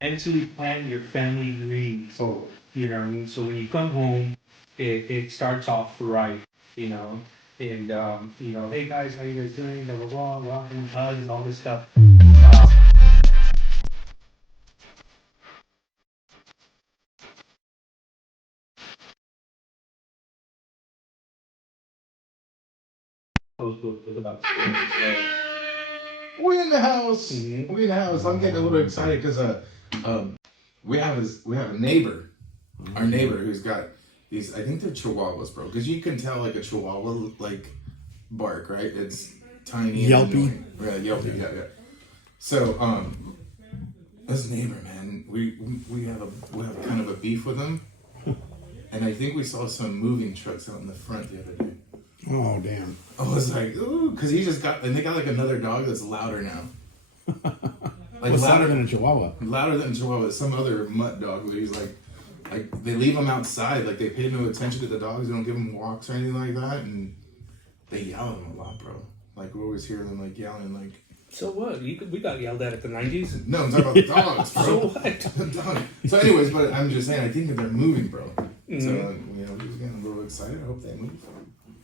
mentally plan your family dreams. Oh, You know what I mean? So when you come home, it starts off right, you know, and hey guys, how you guys doing? Blah blah blah, blah, and hugs and all this stuff. Those about we in the house. Mm-hmm. We in the house. I'm getting a little excited because um, we have a neighbor, our neighbor who's got these. I think they're Chihuahuas, bro. Because you can tell like a Chihuahua like bark, right? It's tiny, and Yelpy. annoying. Yeah, yelpy. Yeah, yeah. So this neighbor, man, we have kind of a beef with him, and I think we saw some moving trucks out in the front the other day. Oh, damn. I was like, ooh, because they got like another dog that's louder now. Like What's louder louder than a Chihuahua? Louder than Chihuahua. Some other mutt dog where he's like they leave them outside, like they pay no attention to the dogs, they don't give them walks or anything like that, and they yell at them a lot, bro. Like we always hear them like yelling, like. So what? We got yelled at the 90s. No, I'm talking about the dogs, bro. So what? The dog. So, anyways, but I'm just saying, I think that they're moving, bro. Mm-hmm. So, just getting a little excited. I hope they move.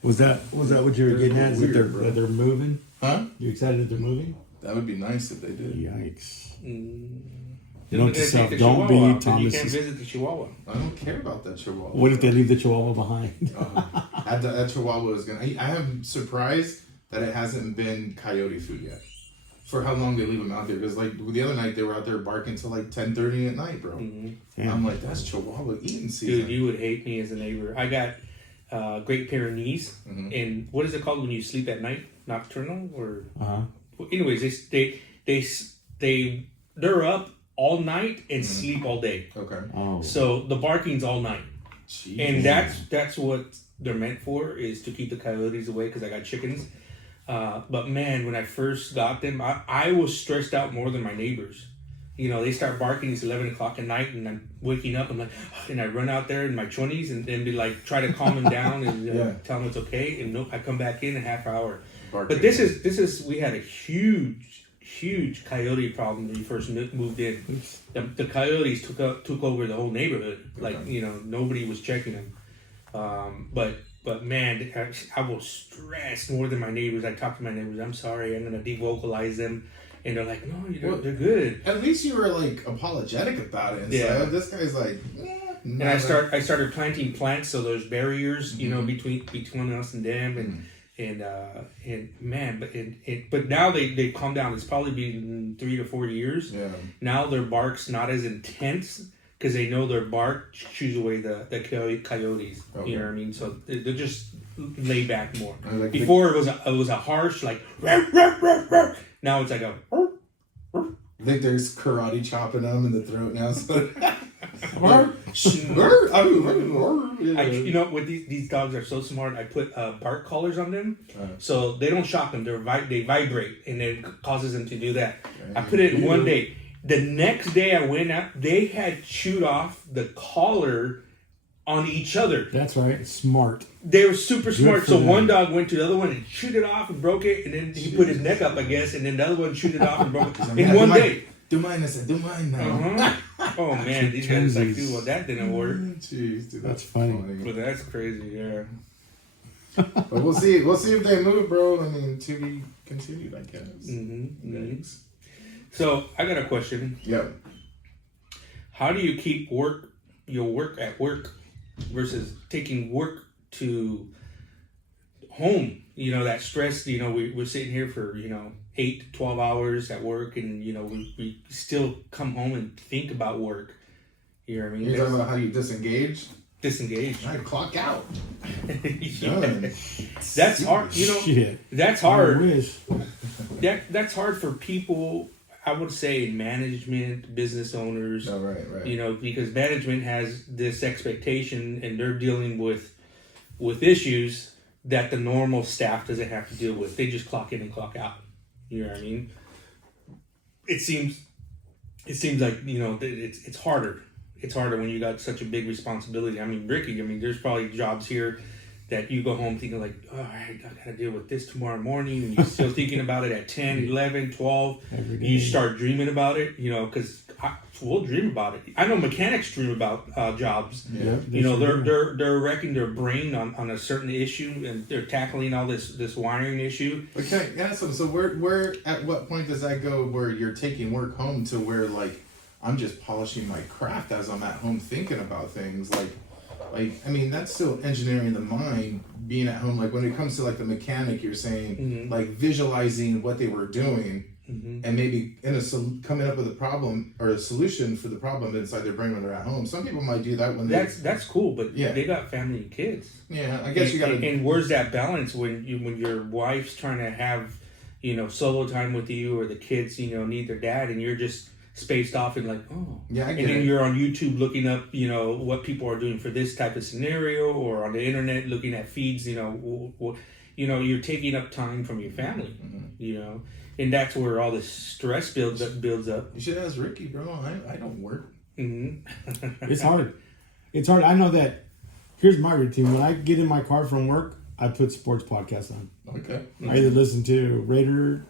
Was that what you were getting at? Weird, That they're moving? Huh? You excited that they're moving? That would be nice if they did. Yikes. Mm. Note to They're self, gonna take the don't Chihuahua be out, then you can't Thomas. visit the Chihuahua. I don't care about that Chihuahua. What if they leave the Chihuahua behind? That Chihuahua is gonna. I am surprised that it hasn't been coyote food yet. For how long they leave them out there? Because like the other night they were out there barking till like 10:30 at night, bro. Mm-hmm. I'm like, that's Chihuahua eating season. Dude, you would hate me as a neighbor. I got Great Pyrenees, and what is it called when you sleep at night? Nocturnal or? Well, anyways, they're up all night and sleep all day. Okay. Oh. So the barking's all night, Jeez. and that's what they're meant for, is to keep the coyotes away. Because I got chickens. But man, when I first got them, I was stressed out more than my neighbors. You know, they start barking. It's 11 o'clock at night, and I'm waking up. I'm like, and I run out there in my 20s and be like, try to calm them down and tell them it's okay. And nope, I come back in a half hour. Barking. But this is we had a huge coyote problem when we first moved in. The coyotes took over the whole neighborhood. Like nobody was checking them. But man, I was stressed more than my neighbors. I talked to my neighbors. I'm sorry, I'm gonna devocalize them. And they're like, no, they're good. At least you were like apologetic about it. And so this guy's like, and I started planting plants, so there's barriers, between us and them, and man, but now they've calmed down. It's probably been 3 to 4 years. Yeah. Now their bark's not as intense because they know their bark chews away the coyotes. Okay. You know what I mean? So they're just laid back more. Like before it was a harsh like. Ruff, ruff, ruff, ruff. Now it's like a. I think there's karate chopping them in the throat now. So. With these dogs are so smart. I put bark collars on them, so they don't shock them. They vibrate, and it causes them to do that. I put it in one day. The next day I went out, they had chewed off the collar on each other. That's right. Smart. They were super smart. So one dog went to the other one and chewed it off and broke it, and then he put his neck up, I guess, and then the other one chewed it off and broke it in one day. Do mine, I said, do mine now. Oh man, these guys like, dude, well that didn't work. Jeez, dude, that's funny. But that's crazy, yeah. But we'll see if they move, bro. I mean, to be continued, I guess. Mm-hmm. So I got a question. Yeah. How do you keep your work at work versus taking work to home? That stress, we're sitting here for, 8 to 12 hours at work, and, we still come home and think about work. You know what I mean? You're talking about how you disengage? Disengage. I clock out. That's hard. Shit. That's hard. I wish. That's hard for people, I would say, in management, business owners. Oh, right. Because management has this expectation, and they're dealing with issues that the normal staff doesn't have to deal with. They just clock in and clock out. You know what I mean? It seems like, it's harder. It's harder when you got such a big responsibility. I mean, Ricky, there's probably jobs here that you go home thinking like, all right, I gotta deal with this tomorrow morning, and you're still thinking about it at 10, 11, 12. Every day. You start dreaming about it, because we'll dream about it. I know mechanics dream about jobs. Yeah, They're wrecking their brain on a certain issue, and they're tackling all this wiring issue. Okay, yeah. So where at what point does that go where you're taking work home to where like I'm just polishing my craft as I'm at home thinking about things like I mean that's still engineering the mind being at home. Like when it comes to like the mechanic, you're saying like visualizing what they were doing. And maybe coming up with a problem or a solution for the problem inside their brain when they're at home. Some people might do that when that's cool, but they got family and kids. Yeah, I guess you got to. And where's that balance when your wife's trying to have solo time with you, or the kids need their dad, and you're just spaced off and like yeah, I get and then it. you're on YouTube looking up what people are doing for this type of scenario, or on the internet looking at feeds. You're taking up time from your family. And that's where all this stress builds up. You should ask Ricky, bro. I don't work. It's hard. It's hard. I know that. Here's my routine. When I get in my car from work, I put sports podcasts on. Okay. I either listen to Raider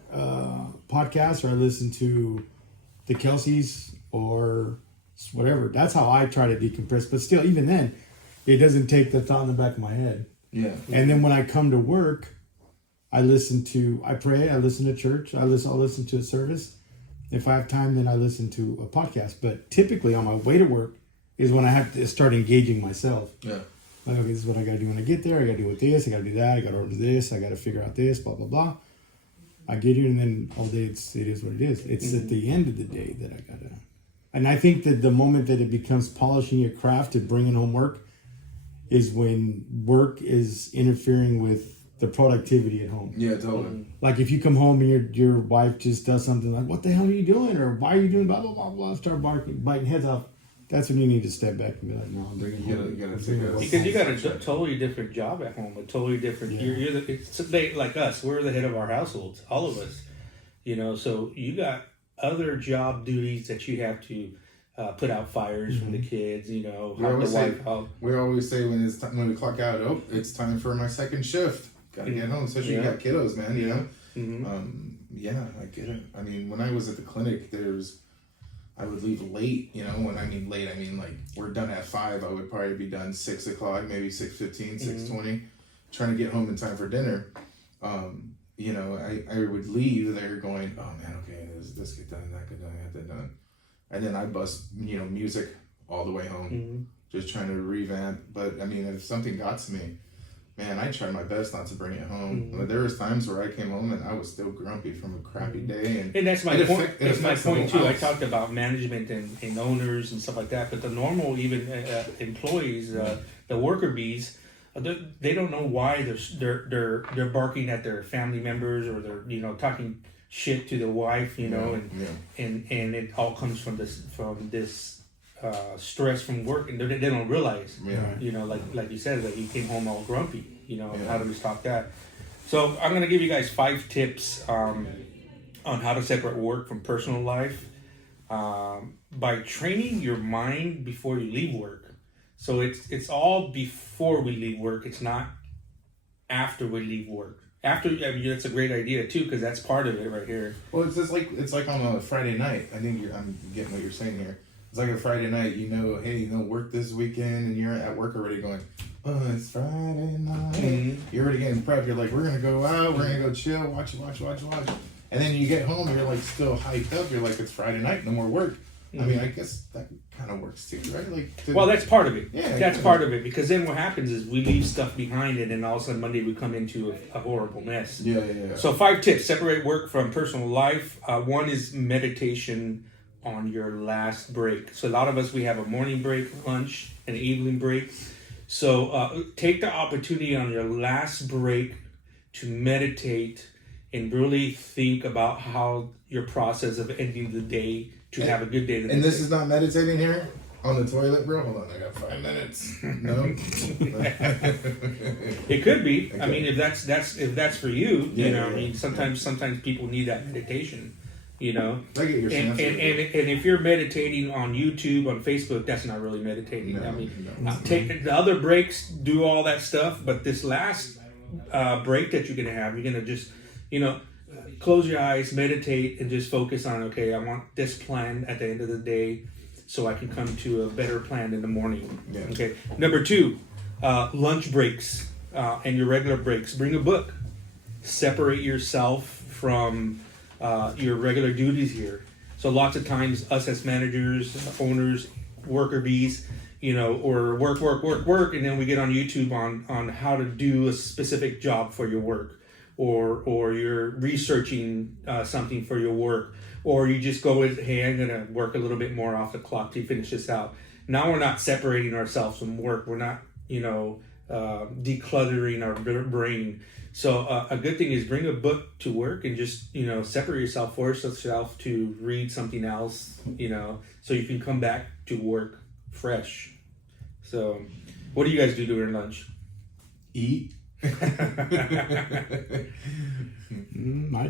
podcasts, or I listen to the Kelseys or whatever. That's how I try to decompress. But still, even then, it doesn't take the thought in the back of my head. Yeah. And then when I come to work, I pray, I listen to church, I'll listen to a service. If I have time, then I listen to a podcast. But typically on my way to work is when I have to start engaging myself. Yeah. Like, okay, this is what I got to do when I get there. I got to do with this, I got to do that, I got to order this, I got to figure out this, blah, blah, blah. I get here, and then all day it is what it is. It's at the end of the day that I got to. And I think that the moment that it becomes polishing your craft and bringing home work is when work is interfering with the productivity at home. Yeah, totally. Like if you come home and your wife just does something like, what the hell are you doing? Or why are you doing blah, blah, blah, blah, start biting heads off. That's when you need to step back and be like, no, I'm bringing home. You gotta take a... Because you got a totally different job at home, a totally different... Yeah. Like us, we're the head of our households, all of us. So you got other job duties that you have to put out fires from the kids, help the wife out. We always say when we clock out, it's time for my second shift. Gotta get home, especially you got kiddos, man, Yeah, I get it. I mean, when I was at the clinic, I would leave late, when I mean late, I mean like we're done at 5, I would probably be done 6 o'clock, maybe 6:15, 6:20, trying to get home in time for dinner. I would leave there going, oh man, okay, this get done, that get done, that done. And then I bust, music all the way home, just trying to revamp. But I mean, if something got to me, man, I tried my best not to bring it home. But there was times where I came home and I was still grumpy from a crappy day. And that's my point. That's my point too. House. I talked about management and owners and stuff like that. But the normal, even employees, the worker bees, they don't know why they're barking at their family members, or they're talking shit to the wife, and it all comes from this stress from work, and they don't realize, like you said, that you came home all grumpy, how do we stop that? So I'm going to give you guys 5 tips on how to separate work from personal life by training your mind before you leave work. So it's all before we leave work. It's not after we leave work. That's a great idea too, because that's part of it right here. Well, it's like on a Friday night. I think I'm getting what you're saying here. It's like a Friday night, hey, work this weekend, and you're at work already going, oh, it's Friday night. You're already getting prepped. You're like, we're going to go out, we're going to go chill, watch. And then you get home, and you're like still hyped up. You're like, it's Friday night, no more work. I mean, I guess that kind of works too, right? Well, that's part of it. Yeah, that's part of it, because then what happens is we leave stuff behind, and then all of a sudden Monday we come into a horrible mess. Yeah. So 5 tips: separate work from personal life. 1 is meditation on your last break. So a lot of us, we have a morning break, lunch, and evening break. So take the opportunity on your last break to meditate and really think about how your process of ending the day to have a good day. And this is not meditating here on the toilet, bro. Hold on, I got 5 minutes. No, it could be. Okay. I mean, if that's for you, Yeah. I mean, sometimes people need that meditation. You know, I get your and if you're meditating on YouTube, on Facebook, that's not really meditating. No, I mean, no. take the other breaks, do all that stuff, but this last break that you're gonna have, you're gonna just, you know, close your eyes, meditate, and just focus on, okay, I want this plan at the end of the day, so I can come to a better plan in the morning. Yeah. Okay. Number 2, lunch breaks and your regular breaks. Bring a book. Separate yourself from your regular duties here. So lots of times, us as managers, owners, worker bees, you know, or work, and then we get on YouTube on how to do a specific job for your work, or you're researching something for your work, or you just go with, hey, I'm gonna work a little bit more off the clock to finish this out. Now we're not separating ourselves from work. We're not, you know, decluttering our brain. So a good thing is bring a book to work and just, you know, separate yourself, force yourself to read something else, you know, so you can come back to work fresh. So what do you guys do during lunch? Eat. I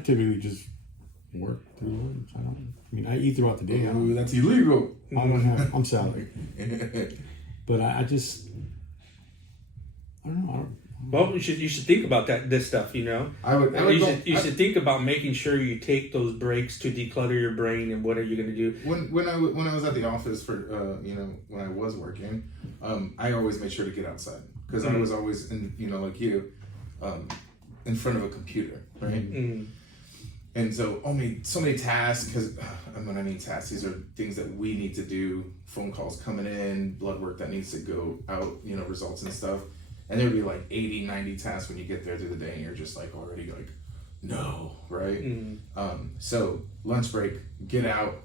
typically just work through lunch. I mean, I eat throughout the day. Ooh, that's illegal. I'm salary. But I don't know. Well, you should think about this stuff, you know. You should think about making sure you take those breaks to declutter your brain, and what are you going to do? When I was at the office for you know, when I was working, I always made sure to get outside because I was always in, you know, like you, in front of a computer, right? Mm. And so so many tasks, because when I mean tasks, these are things that we need to do, phone calls coming in, blood work that needs to go out, you know, results and stuff. And there would be like 80, 90 tasks when you get there through the day, and you're just like already like, no, right? Mm. So lunch break, get out,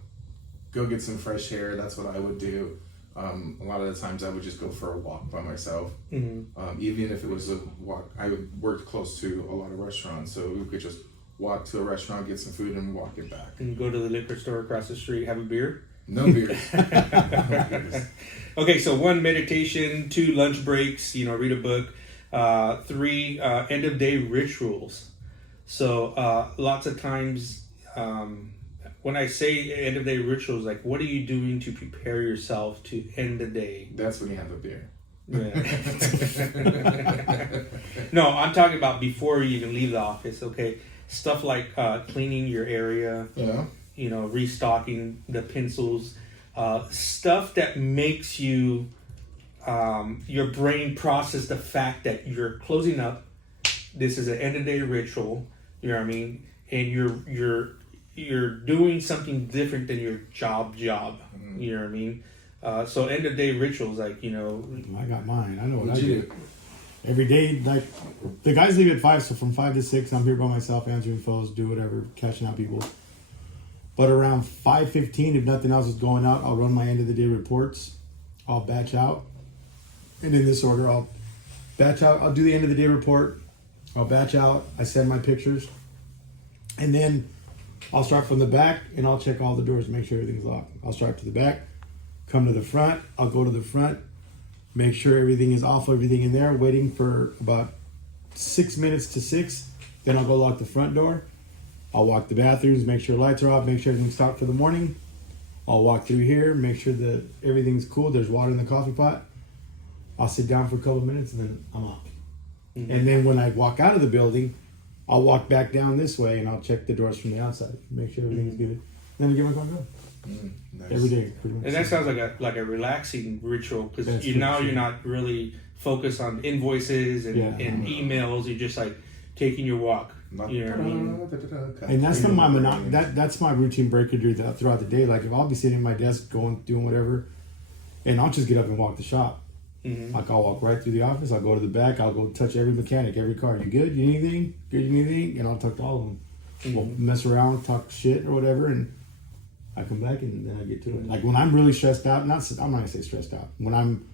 go get some fresh air. That's what I would do. A lot of the times I would just go for a walk by myself. Mm-hmm. Even if it was a walk, I worked close to a lot of restaurants, so we could just walk to a restaurant, get some food, and walk it back. And go to the liquor store across the street, have a beer. No beers. No beers. Okay, so 1, meditation. 2, lunch breaks, you know, read a book. 3, end of day rituals. So lots of times when I say end of day rituals, like, what are you doing to prepare yourself to end the day? That's when you have a beer. Yeah. No, I'm talking about before you even leave the office. Okay, stuff like cleaning your area. Yeah. You know, restocking the pencils, stuff that makes you, your brain process the fact that you're closing up. This is an end of day ritual. You know what I mean? And you're doing something different than your job. Mm-hmm. You know what I mean? So end of day rituals, like, you know. I got mine. I know what I do. Every day, like, the guys leave at 5, so from 5 to 6, I'm here by myself, answering phones, do whatever, catching out people. But around 5:15, if nothing else is going out, I'll run my end of the day reports. I'll batch out. And in this order, I'll batch out. I'll do the end of the day report. I'll batch out. I send my pictures. And then I'll start from the back, and I'll check all the doors, make sure everything's locked. I'll start to the back, come to the front. I'll go to the front, make sure everything is off, everything in there, waiting for about 6 minutes to 6. Then I'll go lock the front door. I'll walk the bathrooms, make sure lights are off, make sure everything's stocked for the morning. I'll walk through here, make sure that everything's cool. There's water in the coffee pot. I'll sit down for a couple of minutes, and then I'm off. Mm-hmm. And then when I walk out of the building, I'll walk back down this way, and I'll check the doors from the outside, make sure everything's good. Then I get my car going. Nice. Every day, pretty much. And that sounds like a relaxing ritual, because you're not really focused on invoices and emails. You're just like taking your walk. You know what I mean? And that's that's my routine breaker throughout the day. Like, if I'll be sitting at my desk doing whatever, and I'll just get up and walk the shop. Mm-hmm. Like, I'll walk right through the office. I'll go to the back. I'll go touch every mechanic, every car. You good? You need anything? Good? You need anything? And I'll talk to all of them. Mm-hmm. We'll mess around, talk shit or whatever, and I come back and then I get to it. Like, when I'm really stressed out, I'm not gonna say stressed out. When I'm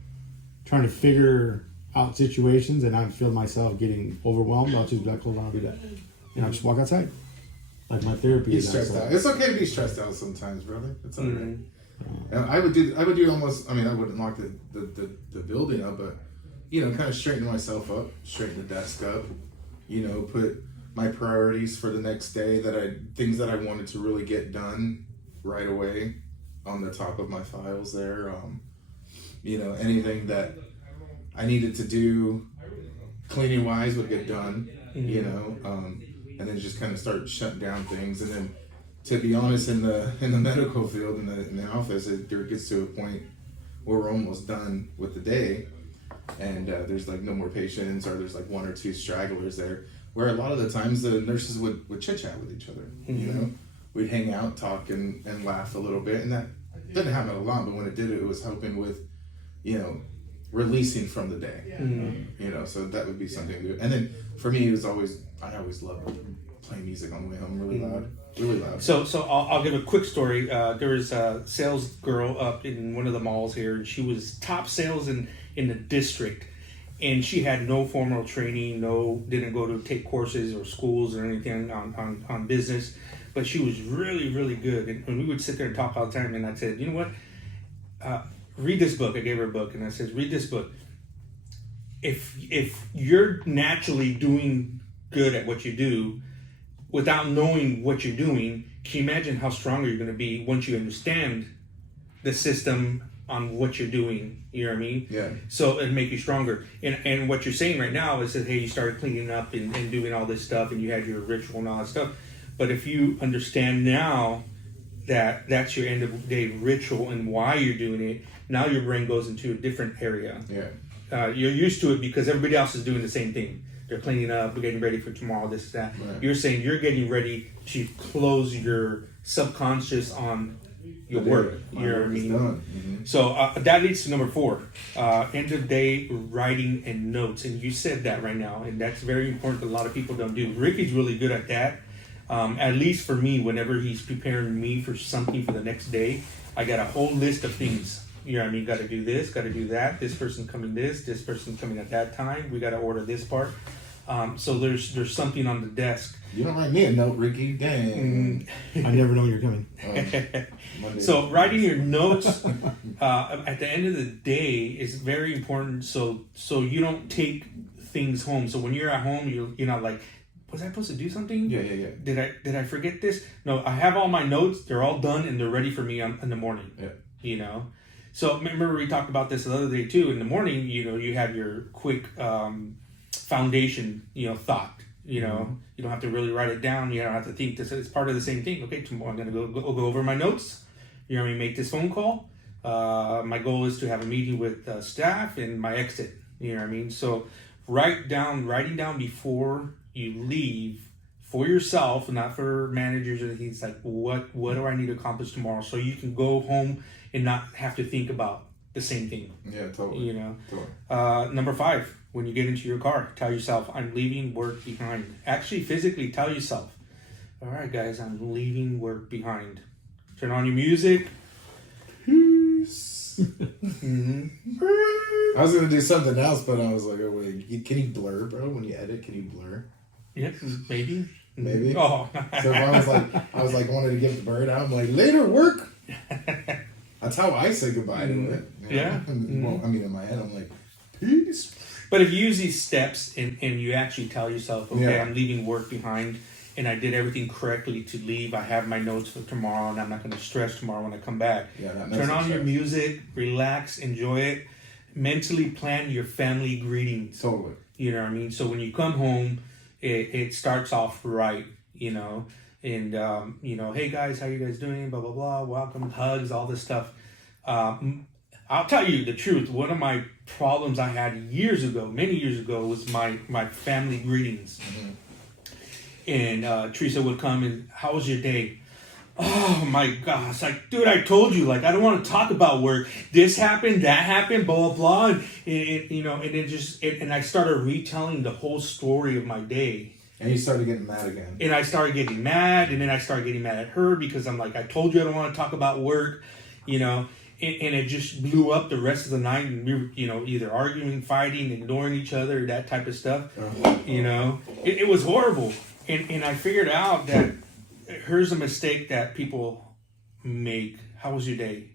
trying to figure out situations and I feel myself getting overwhelmed, I'll just be like, hold on, I'll be back. And I'll just walk outside. Like, my therapy is stressed out. It's okay to be stressed out sometimes, brother. It's all right. And I would do almost, I mean, I wouldn't lock the building up, but, you know, kind of straighten myself up, straighten the desk up, you know, my priorities for the next day, things that I wanted to really get done right away on the top of my files there. You know, anything that I needed to do cleaning wise would get done, you know, and then just kind of start shutting down things. And then, to be honest, in the medical field, in the office, there gets to a point where we're almost done with the day, and there's like no more patients, or there's like one or two stragglers there, where a lot of the times the nurses would chit chat with each other, you know, we'd hang out, talk, and laugh a little bit, and that didn't happen a lot, but when it did, it was helping with, you know, releasing from the day, you know, so that would be something good. And then for me, I always loved playing music on the way home, really loud. So I'll give a quick story. There was a sales girl up in one of the malls here, and she was top sales in the district, and she had no formal training, didn't go to take courses or schools or anything on business, but she was really, really good. And we would sit there and talk all the time, and I said, you know what, read this book. I gave her a book, and I said, read this book. If you're naturally doing good at what you do without knowing what you're doing, can you imagine how stronger you're going to be once you understand the system on what you're doing? You know what I mean? Yeah. So it'll make you stronger. And what you're saying right now is that, hey, you started cleaning up and doing all this stuff, and you had your ritual and all that stuff. But if you understand now that that's your end of the day ritual and why you're doing it, now your brain goes into a different area. Yeah. You're used to it because everybody else is doing the same thing. They're cleaning up, getting ready for tomorrow, this, that. Right. You're saying you're getting ready to close your subconscious on your work. You know what I mean? Mm-hmm. So that leads to number 4, end of day writing and notes. And you said that right now, and that's very important that a lot of people don't do. Ricky's really good at that. At least for me, whenever he's preparing me for something for the next day, I got a whole list of things. You know what I mean? Got to do this, got to do that. This person coming this person coming at that time. We got to order this part. So there's something on the desk. You don't write me a note, Ricky. Dang. I never know when you're coming. So writing your notes at the end of the day is very important. So you don't take things home. So when you're at home, you're not like, was I supposed to do something? Yeah. Did I forget this? No, I have all my notes. They're all done and they're ready for me in the morning. Yeah. You know. So remember we talked about this the other day too. In the morning, you know, you have your quick foundation, you know, thought. You know, you don't have to really write it down. You don't have to think this. It's part of the same thing. Okay, tomorrow I'm gonna go over my notes. You know what I mean? Make this phone call. My goal is to have a meeting with staff and my exit. You know what I mean? So writing down before you leave for yourself, not for managers or anything. It's like, what do I need to accomplish tomorrow? So you can go home and not have to think about the same thing. Yeah, totally. You know. Totally. Number 5, when you get into your car, tell yourself, I'm leaving work behind. Actually, physically tell yourself, all right, guys, I'm leaving work behind. Turn on your music. Peace. I was going to do something else, but I was like, oh, wait, can you blur, bro? When you edit, can you blur? Yeah, maybe. Maybe. Oh. So if I was like wanted to give the bird out, I'm like, later, work. That's how I say goodbye to it. You know? Yeah. Well, I mean, in my head, I'm like, peace. But if you use these steps and you actually tell yourself, okay, I'm leaving work behind and I did everything correctly to leave. I have my notes for tomorrow and I'm not going to stress tomorrow when I come back. Yeah, that Turn on your music, relax, enjoy it. Mentally plan your family greetings. Totally. You know what I mean? So when you come home, it starts off right, you know. And, you know, hey guys, how you guys doing? Blah, blah, blah. Welcome, hugs, all this stuff. I'll tell you the truth. One of my problems I had many years ago, was my family greetings. Mm-hmm. And Teresa would come and, how was your day? Oh my gosh, like, dude, I told you, like, I don't want to talk about work. This happened, that happened, blah, blah, blah. And you know, and it just, and I started retelling the whole story of my day. And you started getting mad again. And I started getting mad, and then I started getting mad at her because I'm like, I told you I don't want to talk about work, you know. And it just blew up the rest of the night, and we were, you know, either arguing, fighting, ignoring each other, that type of stuff. You know, it was horrible. And I figured out that here's a mistake that people make. How was your day?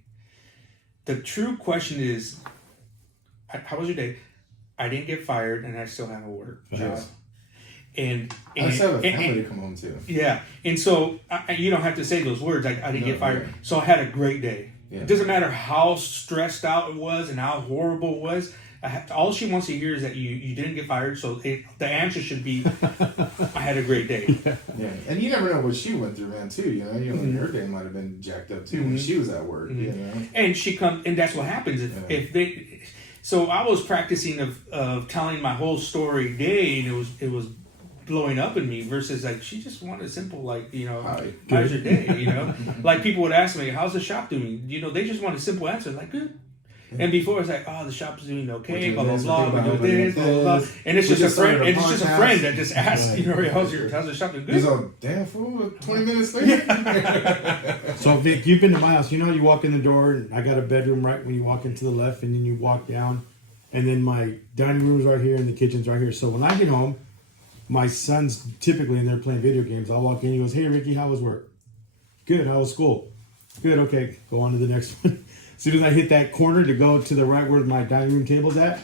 The true question is, how was your day? I didn't get fired, and I still have a work job. And I just have a family to come home to. Yeah, and so you don't have to say those words. I didn't get fired, yeah. so I had a great day. Yeah. It doesn't matter how stressed out it was and how horrible it was. All she wants to hear is that you didn't get fired. So the answer should be, I had a great day. Yeah, and you never know what she went through, man. Too, you know, her day might have been jacked up too when she was at work. You know, And she comes, and that's what happens if they. So I was practicing of telling my whole story day, and it was blowing up in me versus like she just wanted a simple like, you know, how's your day, you know. Like people would ask me, how's the shop doing, you know, they just want a simple answer like good. And before it's like, oh, the shop's doing okay, blah blah blah, we're doing this, blah blah blah, and it's just a friend, it's just a friend that just asked, you know, how's the shop doing good? He's all, damn fool, 20 minutes later. So Vic, you've been to my house. You know, you walk in the door, and I got a bedroom right when you walk into the left, and then you walk down, and then my dining room's right here, and the kitchen's right here. So when I get home, my son's typically in there playing video games. I'll walk in, he goes, hey, Ricky, how was work? Good, how was school? Good, okay, go on to the next one. As soon as I hit that corner to go to the right where my dining room table's at,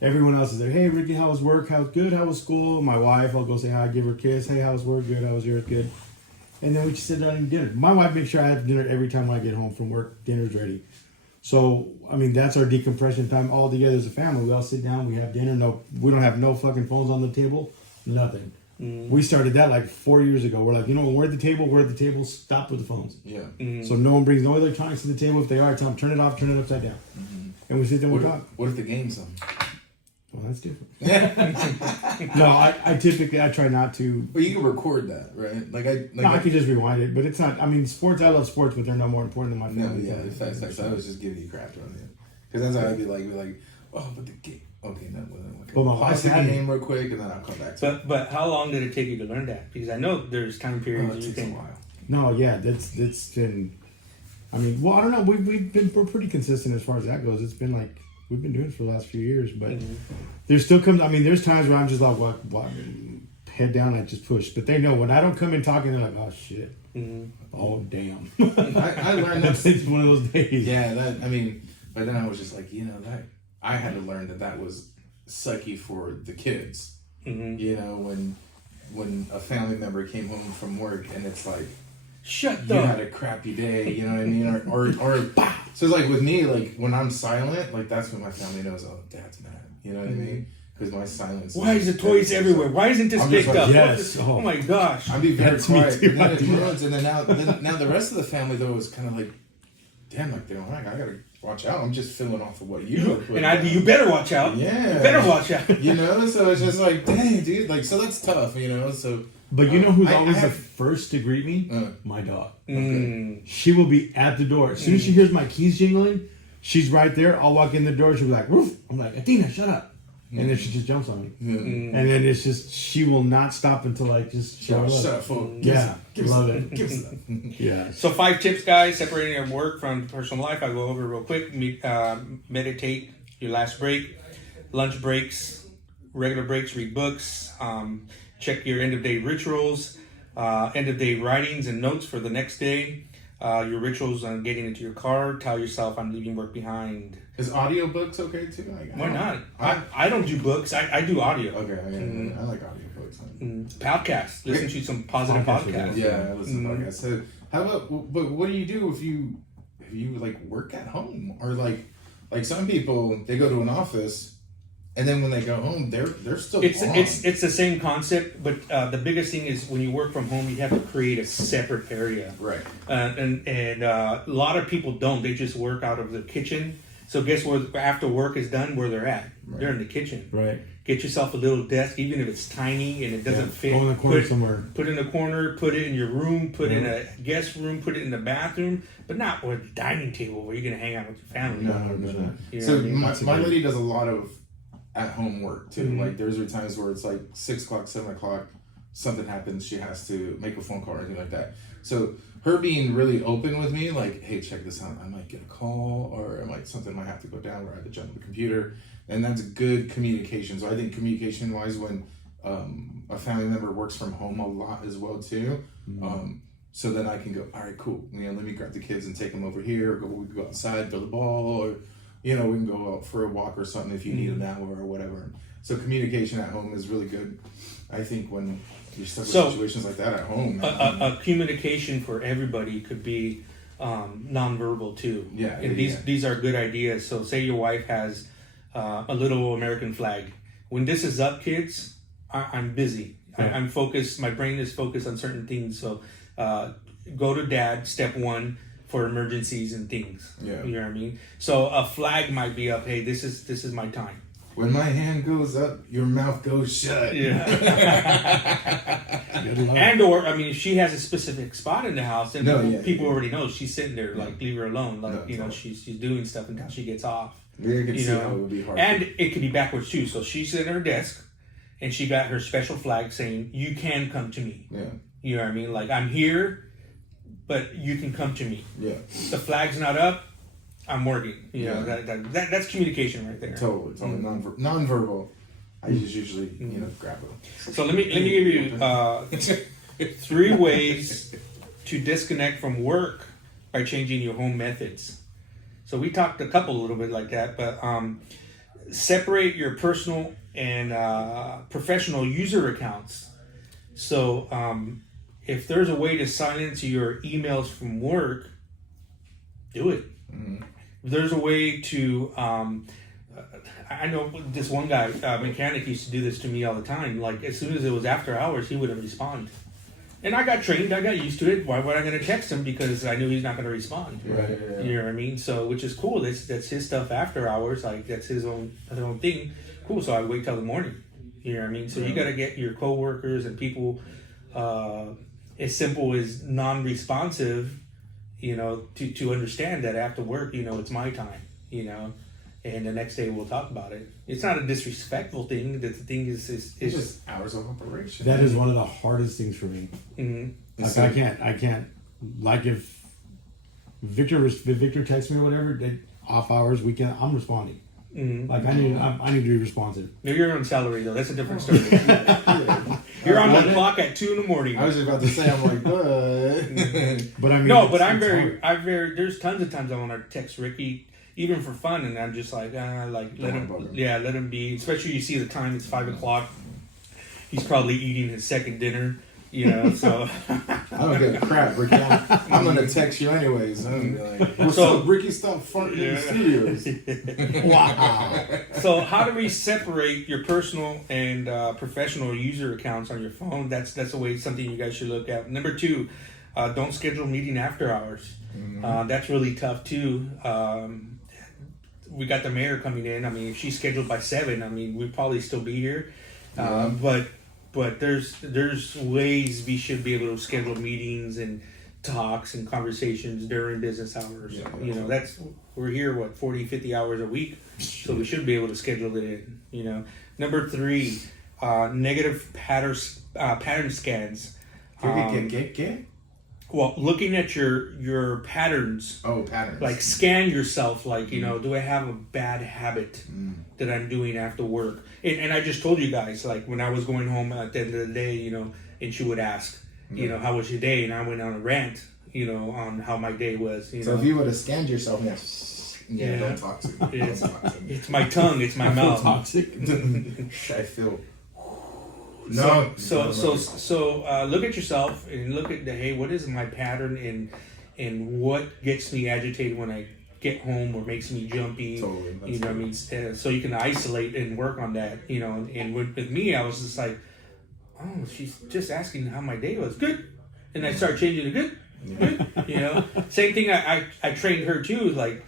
everyone else is there. Hey, Ricky, how was work? How was good? How was school? My wife, I'll go say hi, give her a kiss. Hey, how was work? Good, how was yours? Good. And then we just sit down and eat dinner. My wife makes sure I have dinner every time I get home from work. Dinner's ready. So, I mean, that's our decompression time all together as a family. We all sit down, we have dinner. No, we don't have no fucking phones on the table. Nothing. We started that like 4 years ago. We're like, you know, we're at the table, stop with the phones. Yeah. So no one brings no electronics to the table. If they are, tell them, turn it off, turn it upside down. And we sit there and we talk. What if the game's on? Well, that's different. No, I typically try not to. Well, you can record that, right? I could just rewind it, but it's not. I mean, sports. I love sports, but they're no more important than my family. No, yeah, facts. I was just giving you crap on it, because that's how I'd be like, oh, but the game. Okay, no, okay. But my Pause the game real quick, and then I'll come back to it. But how long did it take you to learn that? Because I know there's time periods. It takes a while. No, yeah, that's been. I mean, well, I don't know. We're pretty consistent as far as that goes. It's been like we've been doing it for the last few years, but there still comes. I mean, there's times where I'm just like, what, head down, I just push. But they know when I don't come in talking, they're like, oh shit, oh damn. I learned that it's one of those days. Yeah, but then I was just like, you know, that I had to learn that was sucky for the kids. You know, when a family member came home from work and it's like, you had a crappy day, you know what I mean? Or so it's like with me, like when I'm silent, like that's when my family knows, oh, Dad's mad. You know what I mean? Because my silence. Why is the toys everywhere? Why isn't this picked up? Yes. Oh my gosh. I'd be very quiet. But then it ruins, and then now the rest of the family though is kind of like, damn, like they're like, I gotta watch out. I'm just filling off of what you look like. And you better watch out. Yeah. You better watch out. You know, so it's just like, dang, dude, like, so that's tough, you know, so. But you know who's always the first to greet me? My dog. Okay. She will be at the door. As soon as she hears my keys jingling, she's right there. I'll walk in the door. She'll be like, woof. I'm like, Athena, shut up. And then she just jumps on me. And then it's just, she will not stop until I just shut up. Yeah, love it. Yeah. So 5 tips, guys, separating your work from personal life. I'll go over real quick. Meditate your last break. Lunch breaks. Regular breaks, read books. Check your end-of-day rituals. End-of-day writings and notes for the next day. Your rituals on getting into your car. Tell yourself, I'm leaving work behind. Is audiobooks okay too? Why not? I don't do books. I do audio. Okay, I like audiobooks. Podcasts. Listen to some positive podcasts. Yeah, I listen to podcasts. So how about? But what do you do if you like work at home, or like some people, they go to an office, and then when they go home, they're still. It's the same concept, but the biggest thing is when you work from home, you have to create a separate area. Right. And a lot of people don't. They just work out of the kitchen. So guess where after work is done, where they're at? Right. They're in the kitchen. Right. Get yourself a little desk, even if it's tiny and it doesn't fit. Go in the corner somewhere. Put it in the corner. Put it in your room. Put it in a guest room. Put it in the bathroom. But not with a dining table where you're gonna hang out with your family. No. You know so my lady does a lot of at-home work too. Like there's times where it's like 6 o'clock, 7 o'clock, something happens, she has to make a phone call or anything like that. So her being really open with me, like, hey, check this out, I might get a call, or something might have to go down where I have to jump on the computer, and that's good communication. So I think communication wise, when a family member works from home a lot as well too, so then I can go, all right, cool, you know, let me grab the kids and take them over here, we can go outside, build a ball, or you know, we can go out for a walk or something if you need an hour or whatever. So communication at home is really good. I think when you're stuck with So, situations like that at home. A communication for everybody could be nonverbal too. Yeah, And these are good ideas. So say your wife has a little American flag. When this is up, kids, I'm busy. Yeah. I'm focused. My brain is focused on certain things. So go to dad, step one, for emergencies and things. Yeah. You know what I mean? So a flag might be up, hey, this is my time. When my hand goes up, your mouth goes shut. Yeah. And or I mean, if she has a specific spot in the house, then people already know she's sitting there. Like, leave her alone. Like, she's doing stuff until she gets off. You can see how it would be hard. And it could be backwards too. So she's at her desk, and she got her special flag saying, "You can come to me." Yeah. You know what I mean? Like, I'm here, but you can come to me. Yeah. The flag's not up, I'm working. You know, that's communication right there. Totally nonverbal. I just usually grab them. So let me give you 3 ways to disconnect from work by changing your home methods. So we talked a little bit like that, but separate your personal and professional user accounts. So if there's a way to silence your emails from work, do it. Mm-hmm. If there's a way to, I know this one guy, mechanic, used to do this to me all the time. Like, as soon as it was after hours, he wouldn't respond. And I got trained, I got used to it. Why would I going to text him? Because I knew he's not going to respond. Right. You know what I mean? So, which is cool. That's his stuff after hours. Like, that's his own thing. Cool. So I wait till the morning. You know what I mean? So you got to get your coworkers and people as simple as non-responsive, to understand that after work, it's my time, and the next day we'll talk about it. It's not a disrespectful thing. The thing is it's just hours of operation. That is one of the hardest things for me. Mm-hmm. Like, I can't, like, if Victor texts me or whatever, off hours, weekend, I'm responding. Mm-hmm. Like, I need to be responsive. No, you're on salary though. That's a different story. You're on the clock at 2 a.m. I was just about to say, I'm like, what? But I mean, no, but I'm very. There's tons of times I want to text Ricky, even for fun, and I'm just like, let him be. Especially you see the time; it's 5:00. He's probably eating his second dinner. So I don't give a crap, Ricky. I'm gonna text you anyways. I'm gonna be like, what's up, Ricky? Stop farting in the studios. Wow. So how do we separate your personal and professional user accounts on your phone? That's a way, something you guys should look at. Number 2, don't schedule meeting after hours. Mm-hmm. That's really tough too. We got the mayor coming in. I mean, if she's scheduled by 7, I mean, we'd probably still be here. But there's ways we should be able to schedule meetings and talks and conversations during business hours. We're here 40, 50 hours a week, so we should be able to schedule it in. Number 3, negative pattern scans. Well, looking at your patterns. Oh, patterns. Like, scan yourself. Like, do I have a bad habit that I'm doing after work? And I just told you guys, like, when I was going home at the end of the day, and she would ask, how was your day? And I went on a rant, on how my day was. So if you would have scanned yourself, don't talk to me. It's my tongue. It's my mouth. Toxic. I feel. So look at yourself and look at hey, what is my pattern and what gets me agitated when I get home or makes me jumpy. Totally. What I mean? So you can isolate and work on that. And with me, I was just like, oh, she's just asking how my day was. Good. And I start changing to good. Good. Same thing. I trained her too. Like,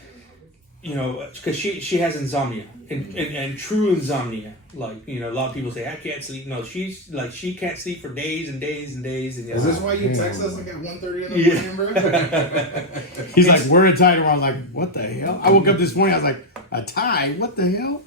because she has insomnia and true insomnia. Like, a lot of people say, I can't sleep. No, she's like, she can't sleep for days and days and days. And is this why you text us like at 1:30 in the morning, bro? He's like, we're in a tie tomorrow. I was like, what the hell? I woke up this morning. I was like, a tie? What the hell?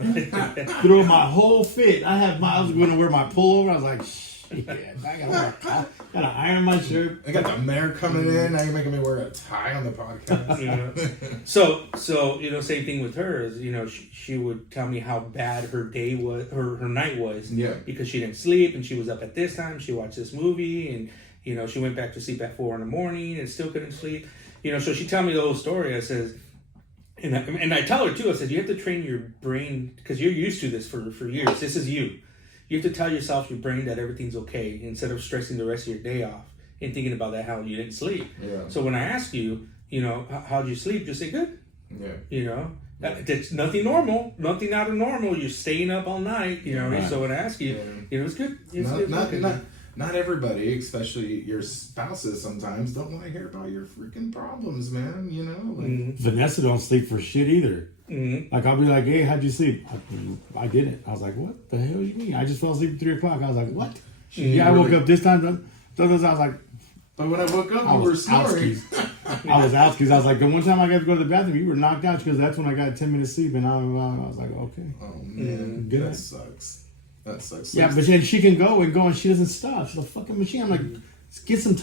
Threw my whole fit. I was going to wear my pullover. I was like, shit. I gotta iron my shirt. I got the mayor coming in. Now you're making me wear a tie on the podcast. So same thing with her. Is she would tell me how bad her day was, her night was. Yeah. Because she didn't sleep and she was up at this time. She watched this movie and she went back to sleep at 4 a.m. and still couldn't sleep. So she tell me the whole story. I says, And I tell her too. I said you have to train your brain because you're used to this for years. This is you. You have to tell yourself your brain that everything's okay instead of stressing the rest of your day off and thinking about that how you didn't sleep. Yeah. So when I ask you, how'd you sleep? Just say good. Yeah. That's nothing normal, nothing out of normal. You're staying up all night. Right. So when I ask you, it's good. It's good. Not everybody, especially your spouses, sometimes don't want to hear about your freaking problems, man. Vanessa don't sleep for shit either. Mm-hmm. Like I'll be like, hey, how'd you sleep? I didn't. I was like, what the hell you mean? I just fell asleep at 3 o'clock. I was like, what? I woke up this time. I was like, but when I woke up, you were snoring. I was out because I was like, the one time I got to go to the bathroom, you were knocked out because that's when I got 10 minutes sleep, and I was like, okay. Oh man, good. That sucks. Yeah, but then she can go, and she doesn't stop. She's a fucking machine. I'm like, get some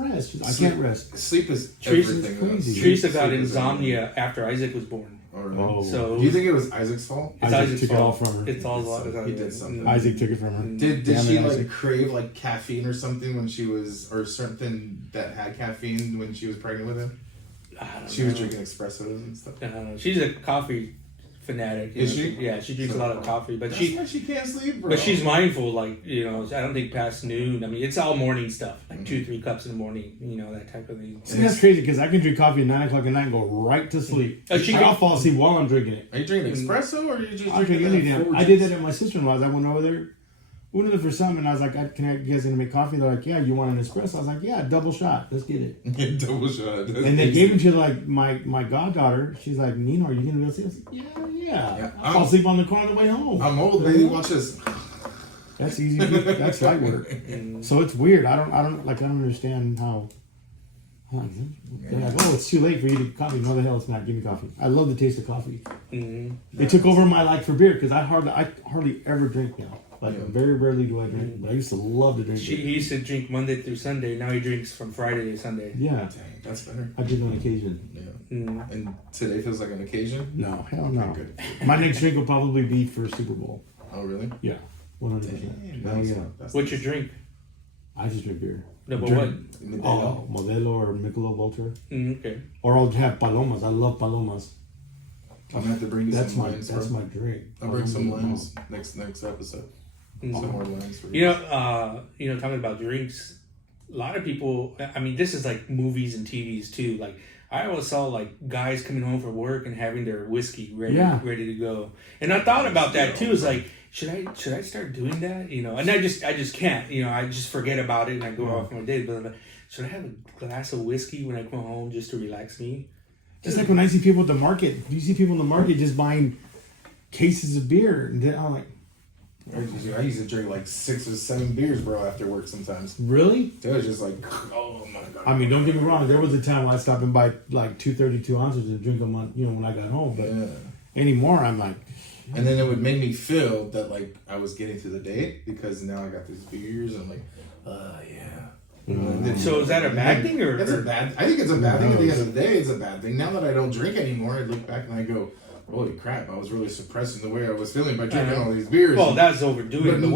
rest. She's like, I can't rest. Sleep is Teresa's everything. crazy. Teresa got insomnia after Isaac was born. Oh. So do you think it was Isaac's fault? Isaac took it all from her. It's all He did something. Isaac took it from her. Did Damn she it, Isaac. crave caffeine or something when she was, or something that had caffeine when she was pregnant with him? She was drinking espressos and stuff. She's a coffee fanatic. Is she? Yeah, she drinks a lot of coffee, but That's why she can't sleep, bro. But she's mindful. I don't think past noon. I mean, it's all morning stuff, like 2-3 cups in the morning. That type of thing. See, that's crazy because I can drink coffee at 9 o'clock at night and go right to sleep. I'll fall asleep while I'm drinking it. Are you drinking espresso or are you just I'll drink drinking anything. I did that at my sister-in-law's. I went over there. We went there for something, and I was like, you guys gonna make coffee? They're like, yeah, you want an espresso? I was like, yeah, double shot. Let's get it. Double shot. And they gave it to my goddaughter. She's like, Nino, are you gonna be able to sleep? I said, yeah. I'll fall asleep on the car on the way home. I'm old, baby. Watch this. That's easy. That's light work. So it's weird. I don't understand how. They're like, oh, it's too late for you to coffee. No, the hell it's not. Give me coffee. I love the taste of coffee. It took over my like for beer because I hardly ever drink now. Very rarely do I drink, but I used to love to drink. He used to drink Monday through Sunday. Now he drinks from Friday to Sunday. Yeah. Dang, that's better. I drink on occasion. Yeah. And today feels like an occasion? No, hell no. Okay, good. My next drink will probably be for Super Bowl. Oh, really? Yeah. 100%. What's your drink? I just drink beer. No, but what? Oh, Modelo or Michelob Ultra. Okay. Or I'll have Palomas. I love Palomas. I'm going to have to bring you some limes. That's my drink. I'll bring some limes next episode. Some more limes for you. Talking about drinks, a lot of people, I mean, this is like movies and TVs too. Like, I always saw like guys coming home from work and having their whiskey ready to go. And I thought about that too. It's like, should I start doing that? And I just can't. I just forget about it and I go off my day. But I'm like, should I have a glass of whiskey when I come home just to relax me? Just like when I see people at the market. You see people in the market just buying cases of beer, and then I'm like, I used to drink like 6 or 7 beers, bro, after work sometimes. Really? It was just like, oh my god. I mean, don't get me wrong. There was a time I stopped and buy like 232 ounces and drink them on, when I got home. But anymore, I'm like. And then it would make me feel that like I was getting through the day because now I got these beers. And I'm like, yeah. So is that a bad thing or? It's a bad. I think it's a bad thing. At the end of the day, it's a bad thing. Now that I don't drink anymore, I look back and I go, holy crap! I was really suppressing the way I was feeling by drinking all these beers. Well, that's overdoing it.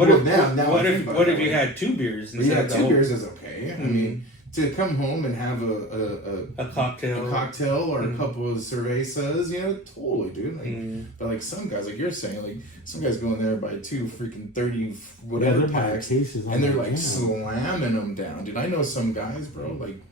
But what if you had 2 beers? Yeah, 2 beers is okay. I mean, to come home and have a cocktail, or a couple of cervezas, totally, dude. But like some guys, like you're saying, like some guys go in there buy 2 freaking 30 whatever packs, and they're like slamming them down, dude. I know some guys, bro, like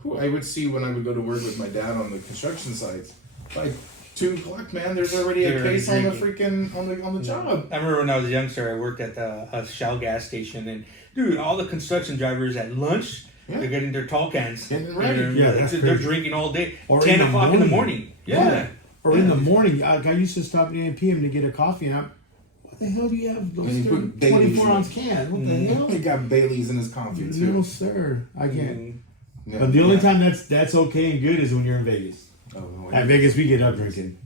who I would see when I would go to work with my dad on the construction sites, like 2 o'clock, man. There's already a case on the freaking on the job. I remember when I was a youngster, I worked at a Shell gas station, and dude, all the construction drivers at lunch. Yeah. They're getting their tall cans. Getting ready. They're drinking all day. Or 10 o'clock in the morning. Yeah. Or in the morning. I used to stop at AM/PM to get a coffee, and what the hell do you have those 24-ounce cans? What the hell? He got Baileys in his coffee, too. No, sir. I can't. But the only time that's okay and good is when you're in Vegas. Oh, no, at Vegas, we get up drinking.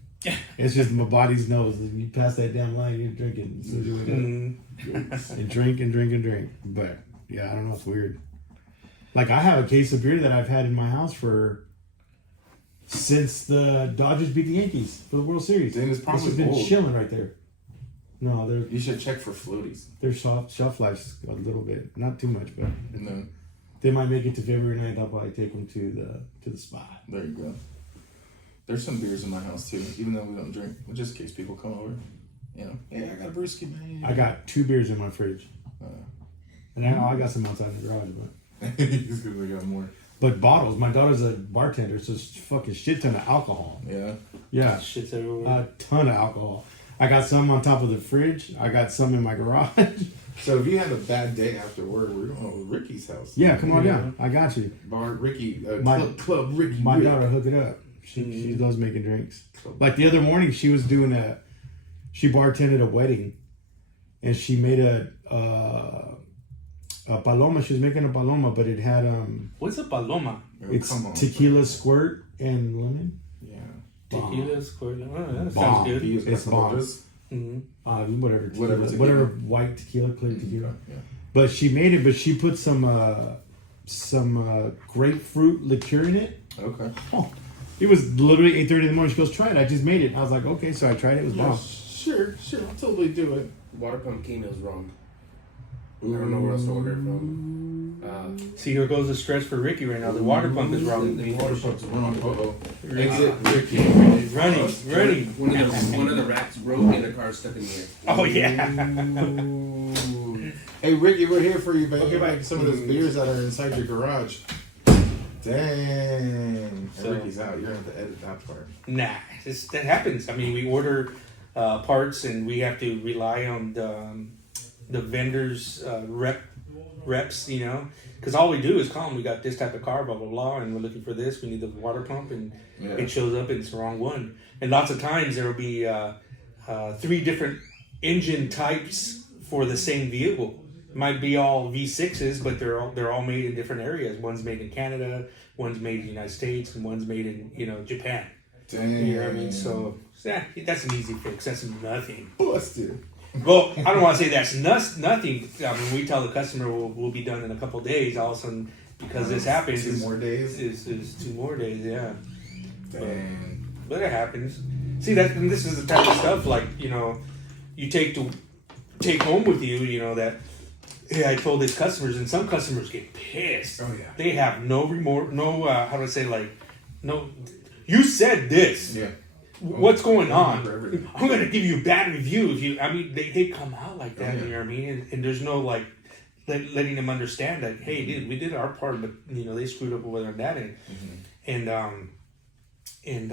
It's just my body's knows. If you pass that damn line, you're drinking. So you wake up. And drink and drink and drink. But, yeah, I don't know. It's weird. Like, I have a case of beer that I've had in my house since the Dodgers beat the Yankees for the World Series. It's probably been chilling right there. No, you should check for floaties. Their shelf life's a little bit, not too much, but they might make it to February 9th. I'll probably take them to the spot. There you go. There's some beers in my house too, even though we don't drink, just in case people come over. You know, hey, I got a brewski, man. I got 2 beers in my fridge. And I got some outside in the garage, but He's gonna got more. But bottles. My daughter's a bartender, so it's fucking shit ton of alcohol. Yeah. Yeah. Shit's everywhere. A ton of alcohol. I got some on top of the fridge. I got some in my garage. So if you had a bad day after work, we're going to Ricky's house. Yeah, come on down. I got you. Bar Ricky, Club Ricky. My Rick. daughter hooked it up. She loves making drinks. Like the other morning, she was doing she bartended a wedding, and she made a paloma. She was making a paloma, but it had What's a paloma? it's tequila squirt and lemon. Yeah. Tequila squirt. Oh, that Bomb. sounds good. It's bomb. Mm-hmm. Whatever white tequila, clear tequila. Yeah. But she made it. But she put some grapefruit liqueur in it. Okay. Oh, it was literally 8:30 in the morning. She goes, "Try it." I just made it. I was like, "Okay." So I tried it. It was bomb. Sure. I'll totally do it. Water pump Kino's wrong. I don't know where else to order it from. See, here goes the stress for Ricky right now. The water pump is wrong. The water pump's wrong. Uh-oh. Exit Ricky. He's running. One of the racks broke and the car's stuck in the air. Oh, yeah. Ooh. Hey, Ricky, we're here for you, baby. Okay, bye. Some of those beers that are inside your garage. Dang. So- Ricky's out. You're going to have to edit that part. Nah, that happens. I mean, we order parts and we have to rely on the vendors' reps, you know, because all we do is call them. We got this type of car, blah blah blah, and we're looking for this. We need the water pump, and it shows up and it's the wrong one. And lots of times there will be 3 different engine types for the same vehicle. Might be all V6s, but they're all made in different areas. One's made in Canada, one's made in the United States, and one's made in Japan. Dang. You know what I mean? So yeah, that's an easy fix. That's nothing. Busted. Well, I don't want to say that's nothing. I mean, we tell the customer we'll be done in a couple of days. All of a sudden, because this happens, 2 more days. Is 2 more days? Yeah. Dang. But it happens. See and this is the type of stuff like you take home with you. You know that. Hey, I told these customers, and some customers get pissed. Oh yeah. They have no remorse. No, how do I say no. You said this. Yeah. What's going on? Everything. I'm gonna give you a bad review if you. I mean, they come out like that. Oh, yeah. You know what I mean? And there's no letting them understand that hey, dude, we did our part, but they screwed up over that end. Mm-hmm. And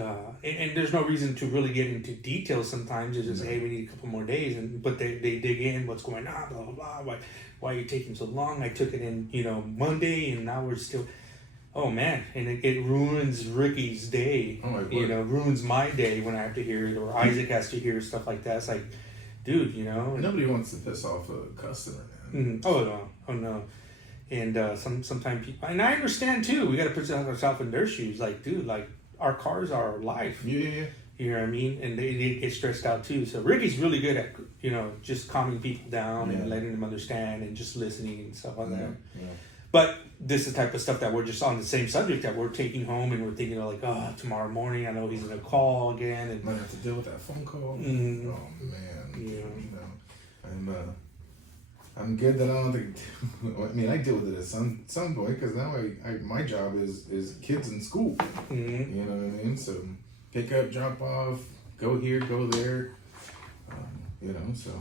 there's no reason to really get into details. Sometimes it's just hey, we need a couple more days, but they dig in. What's going on? Blah blah blah. Why are you taking so long? I took it in Monday, and now we're still. Oh man, and it ruins Ricky's day. Oh my God. Ruins my day when I have to hear it, or Isaac has to hear stuff like that. It's like, dude, Nobody wants to piss off a customer, man. Oh no, and sometimes people, and I understand too. We got to put ourselves in their shoes. Like, dude, like our cars are our life. Yeah. You know what I mean? And they get stressed out too. So Ricky's really good at just calming people down and letting them understand and just listening and stuff like that. Yeah. But this is the type of stuff that we're just on the same subject that we're taking home and we're thinking tomorrow morning I know he's gonna call again and Might have to deal with that phone call. Mm. Oh man. Yeah. I'm good that I don't think. I mean, I deal with it at some point because now my job is kids in school. Mm-hmm. You know what I mean? So pick up, drop off, go here, go there. So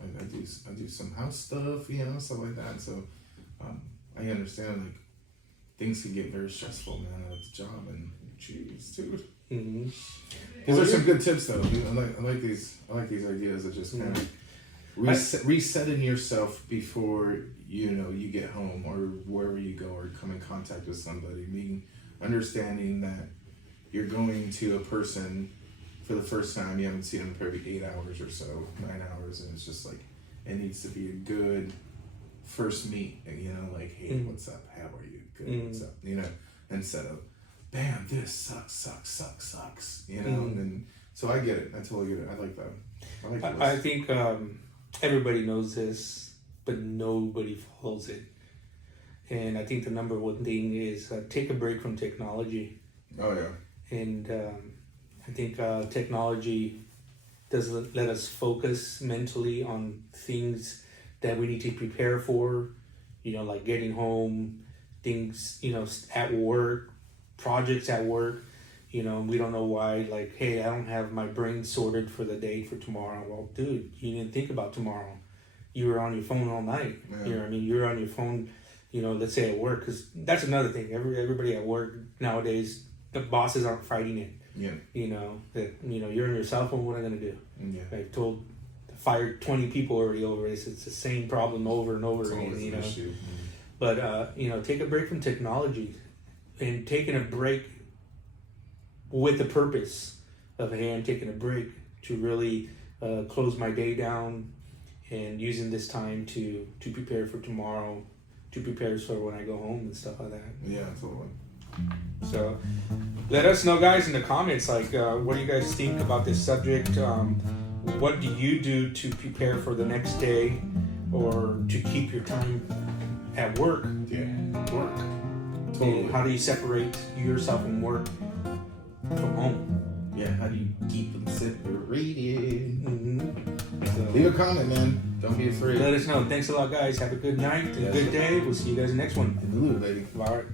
I do some house stuff, stuff like that. So I understand like things can get very stressful, man. At the job and jeez, dude. Mm-hmm. These are some good tips, though. I like these ideas of just kind of resetting yourself before you get home or wherever you go or come in contact with somebody. Understanding that you're going to a person for the first time. You haven't seen them for maybe 8 hours or so, 9 hours, and it's just like it needs to be a good first meet. Like hey, what's up? How are you? Good. What's up? Instead of bam, this sucks. And so I get it. I totally get it. I like that. I think everybody knows this, but nobody follows it. And I think the number one thing is take a break from technology. Oh yeah. And I think technology doesn't let us focus mentally on things that we need to prepare for. Like getting home, things at work, projects at work. You know, we don't know why. Like, hey, I don't have my brain sorted for the day for tomorrow. Well, dude, you didn't think about tomorrow. You were on your phone all night. Yeah. You know, I mean, you're on your phone. You know, let's say at work, because that's another thing. Everybody at work nowadays, the bosses aren't fighting it. Yeah. You know that you're on your cell phone. What am I gonna do? Yeah. I've fired 20 people already over this. It's the same problem over and over It's again. always You an know, issue. but take a break from technology, and taking a break with the purpose of, hey, I'm taking a break to really close my day down, and using this time to prepare for tomorrow, to prepare for when I go home and stuff like that. Yeah, totally. So let us know, guys, in the comments, like, what do you guys think about this subject? What do you do to prepare for the next day, or to keep your time at work? Yeah. Work. Totally. And how do you separate yourself from work, from home? Yeah, how do you keep them separated? So, Leave a comment, man. Don't be afraid. let us know. Thanks a lot, guys. Have a good night and a Yes. good day. We'll see you guys in the next one. In the loop, lady. All right.